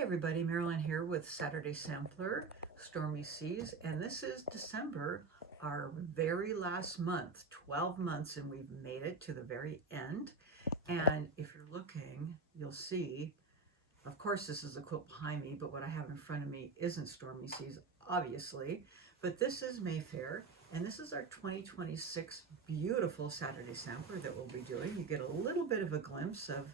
Hi everybody, Marilyn here with Saturday Sampler, Stormy Seas, and this is December, our very last month, 12 months, and we've made it to the very end. And if you're looking, you'll see, of course this is a quilt behind me, but what I have in front of me isn't Stormy Seas, obviously, but this is Mayfair, and this is our 2026 beautiful Saturday Sampler that we'll be doing. You get a little bit of a glimpse of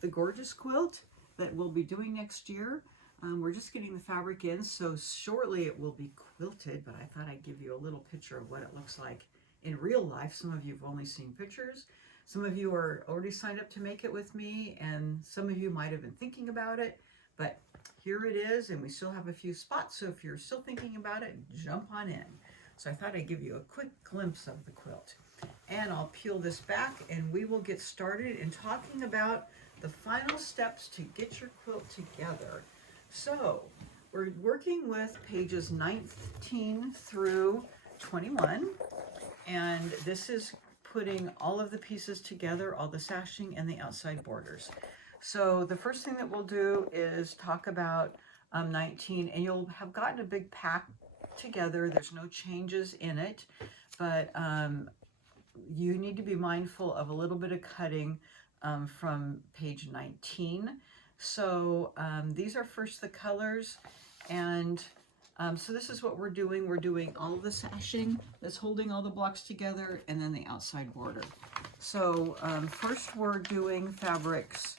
the gorgeous quilt that we'll be doing next year. We're just getting the fabric in, so shortly it will be quilted, but I thought I'd give you a little picture of what it looks like in real life. Some of you have only seen pictures. Some of you are already signed up to make it with me, and some of you might have been thinking about it, but here it is, and we still have a few spots, so if you're still thinking about it, jump on in. So I thought I'd give you a quick glimpse of the quilt. And I'll peel this back, and we will get started in talking about the final steps to get your quilt together. So we're working with pages 19 through 21, and this is putting all of the pieces together, all the sashing and the outside borders. So the first thing that we'll do is talk about 19, and you'll have gotten a big pack together. There's no changes in it, but you need to be mindful of a little bit of cutting from page 19. So these are first the colors, and so this is what we're doing. We're doing all of the sashing that's holding all the blocks together, and then the outside border. So first we're doing fabrics,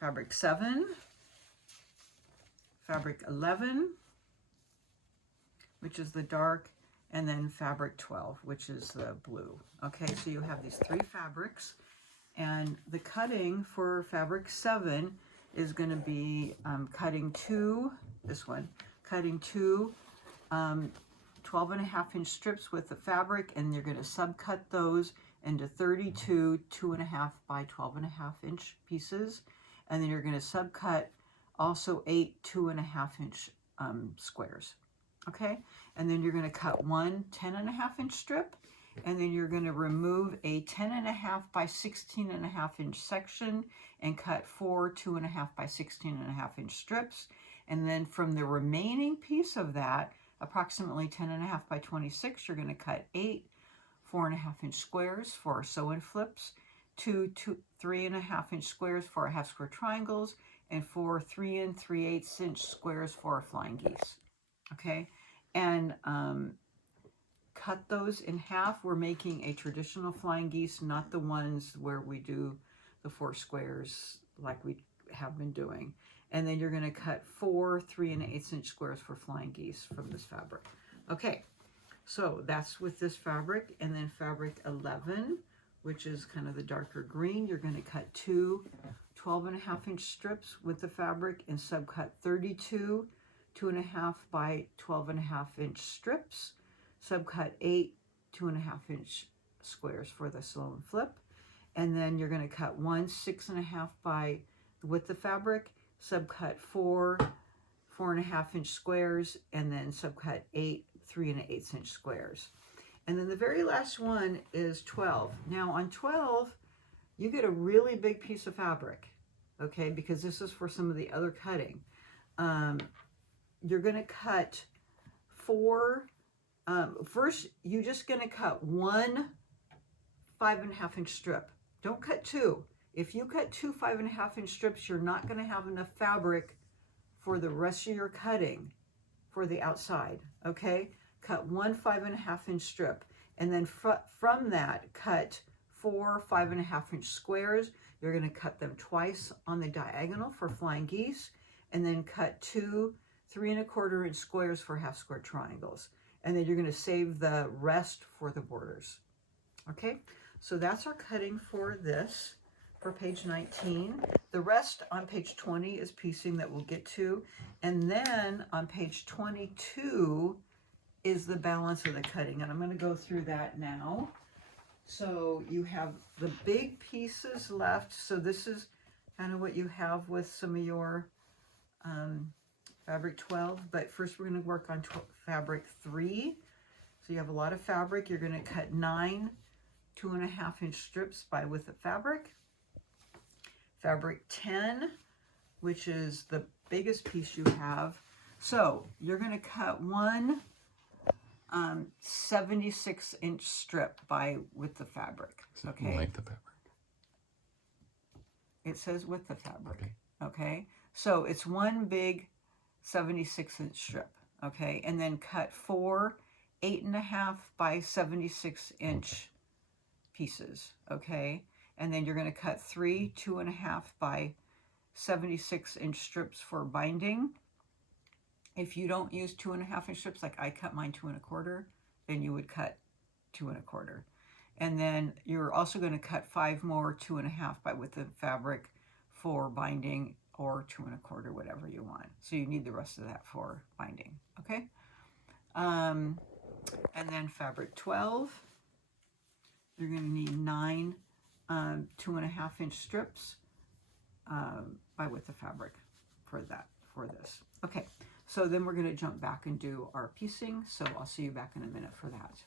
fabric 7, fabric 11, which is the dark, and then fabric 12, which is the blue. Okay, so you have these 3 fabrics, and the cutting for fabric 7 is going to be cutting 2, this one, cutting 2 12.5-inch strips with the fabric, and you're going to subcut those into 32 2.5 by 12.5-inch pieces, and then you're going to subcut also 8 2.5-inch squares. Okay, and then you're going to cut one 10.5-inch strip, and then you're going to remove a 10.5 by 16.5-inch section and cut 4 2.5 by 16.5-inch strips. And then from the remaining piece of that, approximately 10.5 by 26, you're going to cut 8 4.5-inch squares for our sew-in flips, 2 3.5-inch squares for our half square triangles, and 4 3 3/8-inch squares for our flying geese. Okay, and cut those in half. We're making a traditional flying geese, not the ones where we do the 4 squares like we have been doing. And then you're going to cut 4 3 1/8-inch squares for flying geese from this fabric. Okay, so that's with this fabric. And then fabric 11, which is kind of the darker green, you're going to cut 2 12.5-inch strips with the fabric and subcut 32 2.5 by 12.5-inch strips, subcut 8 2.5-inch squares for the sew and flip, and then you're going to cut 1 6.5 by with the fabric, subcut 4 4.5-inch squares, and then subcut 8 3 1/8-inch squares. And then the very last one is 12. Now on 12, you get a really big piece of fabric, okay, because this is for some of the other cutting. You're going to cut 4, first you're just going to cut 1 5.5-inch strip. Don't cut 2. If you cut 2 5.5-inch strips, you're not going to have enough fabric for the rest of your cutting for the outside, okay? Cut 1 5.5-inch strip, and then from that, cut 4 5.5-inch squares. You're going to cut them twice on the diagonal for flying geese, and then cut 2 3 1/4-inch squares for half square triangles. And then you're going to save the rest for the borders. Okay, so that's our cutting for this, for page 19. The rest on page 20 is piecing that we'll get to. And then on page 22 is the balance of the cutting. And I'm going to go through that now. So you have the big pieces left. So this is kind of what you have with some of your fabric 12, but first we're going to work on fabric 3. So you have a lot of fabric. You're going to cut 9 2.5-inch strips by width of fabric. fabric 10, which is the biggest piece you have. So you're going to cut one 76-inch strip by width of fabric. Okay. Length of fabric. It says width of fabric. Okay. Okay. So it's one big 76-inch strip. Okay. And then cut four 8.5 by 76-inch pieces. Okay. And then you're going to cut three 2.5 by 76-inch strips for binding. If you don't use 2.5-inch strips, like I cut mine 2 1/4, then you would cut 2 1/4. And then you're also going to cut 5 more 2.5 by width of fabric for binding, or 2 1/4, whatever you want. So you need the rest of that for binding. Okay. And then fabric 12, you're going to need 9 2.5-inch strips by width of fabric for this. Okay. So then we're going to jump back and do our piecing. So I'll see you back in a minute for that.